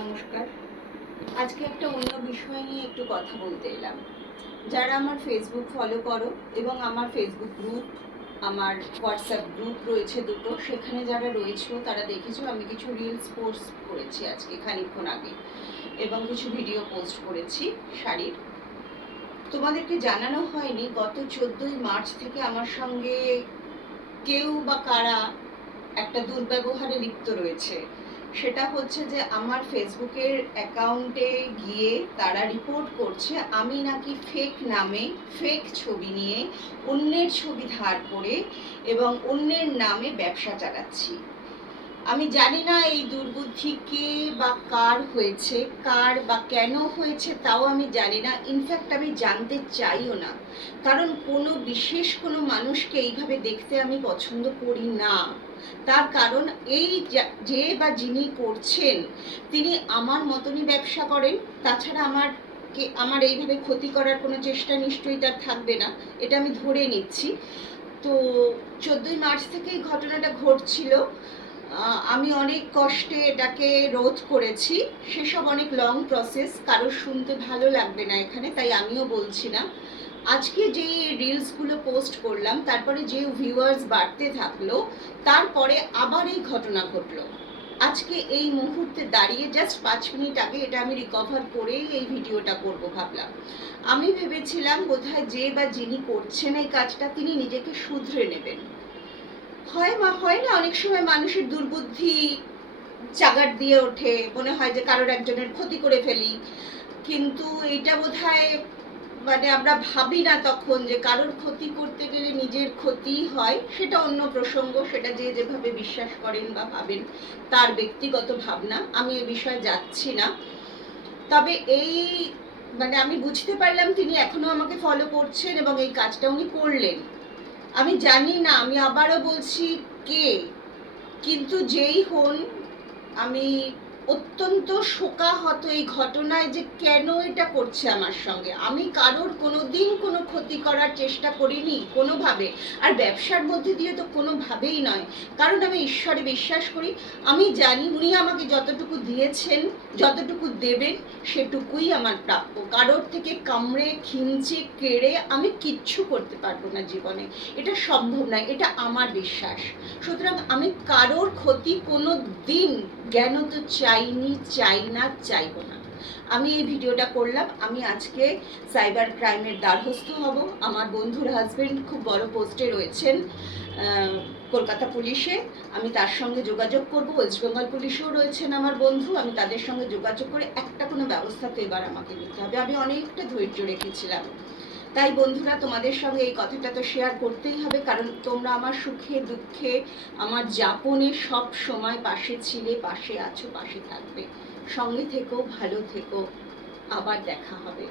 নমস্কার। আজকে একটা অন্য বিষয় নিয়ে একটু কথা বলতে এলাম। যারা আমার ফেসবুক ফলো করো এবং আমার ফেসবুক গ্রুপ, আমার হোয়াটসঅ্যাপ গ্রুপ রয়েছে দুটো, সেখানে যারা রয়েছো তারা দেখেছো আমি কিছু রিলস পোস্ট করেছি আজকে খানিকক্ষণ আগে এবং কিছু ভিডিও পোস্ট করেছি শাড়ির। তোমাদেরকে জানানো হয়নি গত 14ই মার্চ থেকে আমার সঙ্গে কেউ বা কারা একটা দুর্ব্যবহারে লিপ্ত রয়েছে। সেটা হচ্ছে যে আমার ফেসবুকের অ্যাকাউন্টে গিয়ে তারা রিপোর্ট করছে আমি নাকি ফেক নামে, ফেক ছবি নিয়ে, অন্যের ছবি ধার করে এবং অন্যের নামে ব্যবসা চালাচ্ছি। আমি জানি না এই দুর্বুদ্ধি কে বা কার হয়েছে, কার বা কেন হয়েছে তাও আমি জানি না। ইনফ্যাক্ট আমি জানতে চাইও না, কারণ কোনো বিশেষ কোনো মানুষকে এইভাবে দেখতে আমি পছন্দ করি না। তার কারণ এই যে বা যিনি করছেন তিনি আমার মতনই ব্যবসা করেন। তাছাড়া আমার এইভাবে ক্ষতি করার কোনো চেষ্টা নিশ্চয়ই তার থাকবে না, এটা আমি ধরে নিচ্ছি। তো 14ই মার্চ থেকে এই ঘটনাটা ঘটছিল। আমি অনেক কষ্টে এটাকে রোধ করেছি। সেসব অনেক লং প্রসেস, কারোর শুনতে ভালো লাগবে না এখানে, তাই আমিও বলছি না। আজকে যে রিলসগুলো পোস্ট করলাম তারপরে যে ভিউয়ার্স বাড়তে থাকলো, তারপরে আবার এই ঘটনা ঘটলো। আজকে এই মুহূর্তে দাঁড়িয়ে জাস্ট 5 মিনিট আগে এটা আমি রিকভার করেই এই ভিডিওটা করব ভাবলাম। আমি ভেবেছিলাম বোধহয় যে বা যিনি করছেন এই কাজটা তিনি নিজেকে শুধরে নেবেন। হয় না অনেক সময় মানুষের দুর্বুদ্ধি চাগার দিয়ে ওঠে, মনে হয় যে কারোর একজনের ক্ষতি করে ফেলি, কিন্তু এইটা বোধহয় মানে আমরা ভাবি না তখন যে কারোর ক্ষতি করতে গেলে নিজের ক্ষতি হয়। সেটা অন্য প্রসঙ্গ, সেটা যে যেভাবে বিশ্বাস করেন বা ভাবেন তার ব্যক্তিগত ভাবনা, আমি এ বিষয়ে যাচ্ছি না। তবে এই মানে আমি বুঝতে পারলাম তিনি এখনো আমাকে ফলো করছেন এবং এই কাজটা উনি করলেন। আমি জানি না, আমি আবারও বলছি কে, কিন্তু যেই হন আমি অত্যন্ত শোকাহত এই ঘটনায় যে কেন এটা করছে আমার সঙ্গে। আমি কারোর কোনোদিন কোনো ক্ষতি করার চেষ্টা করিনি কোনোভাবে, আর ব্যবসার মধ্যে দিয়ে তো কোনোভাবেই নয়। কারণ আমি ঈশ্বরে বিশ্বাস করি, আমি জানি উনি আমাকে যতটুকু দিয়েছেন, যতটুকু দেবেন সেটুকুই আমার প্রাপ্য। কারোর থেকে কামড়ে খিঞ্চে কেড়ে আমি কিচ্ছু করতে পারবো না জীবনে, এটা সম্ভব নয়, এটা আমার বিশ্বাস। সুতরাং আমি কারোর ক্ষতি কোনো দিন জ্ঞানত চাইনি, চাই না, চাইব না। আমি এই ভিডিওটা করলাম। আমি আজকে সাইবার ক্রাইমের দ্বারস্থ হব। আমার বন্ধুর হাজবেন্ড খুব বড় পোস্টে রয়েছেন কলকাতা পুলিশে, আমি তার সঙ্গে যোগাযোগ করব। ওয়েস্ট বেঙ্গল পুলিশেও রয়েছেন আমার বন্ধু, আমি তাদের সঙ্গে যোগাযোগ করে একটা কোনো ব্যবস্থা তো এবার আমাকে নিতে হবে। আমি অনেকটা ধৈর্য রেখেছিলাম। তাই বন্ধুরা, তোমাদের সঙ্গে এই কথাটা তো শেয়ার করতেই হবে, কারণ তোমরা আমার সুখে দুঃখে আমার যাপনে সব সময় পাশে ছিলে, পাশে আছো, পাশে থাকবে। সঙ্গে থেকো, ভালো থেকো, আবার দেখা হবে।